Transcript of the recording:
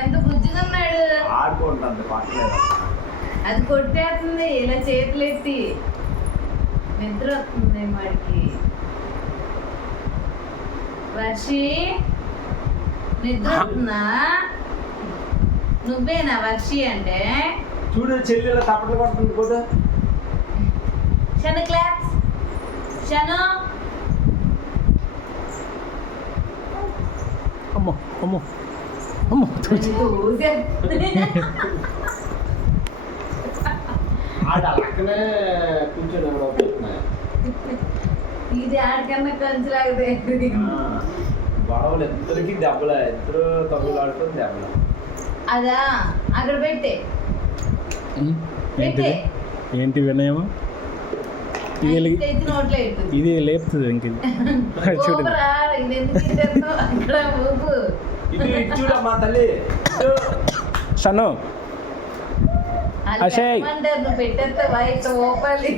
ఎంత బుజ్జిగా ఉన్నాడు. ఆడుకుంటుంది పట్టలేదు. అది కొట్టేస్తుంది ఇలా చేతులెత్తి. నిద్ర వస్తుంది వాడికి. వర్షి నిద్ర వస్తుందా? నువ్వేనా వర్షి అంటే? చూడు చెల్లెల తప్పట్లు పడుతుంది కూడా. షను క్లాప్స్. షను అమ్మో అమ్మో అమ్మో అక్కనే కూర్చొని ఇది ఆడికన్నా కంచులాగా గొడవలు ఇద్దరికి దెబ్బలే. ఇద్దరు తమ్ముళ్ళు ఆడుతుంది దెబ్బలు. అదా అక్కడ పెట్టే. ఏంటిది ఏంటి వినయము? నోట్లో ఇది లేపుతుంది ఇంక చూడండి. అక్కడ ఊపు. ఇది చూడమ్మా తల్లి. షను అషయ్ నువ్వు పెట్టేస్తే వైట్ ఓపాలి.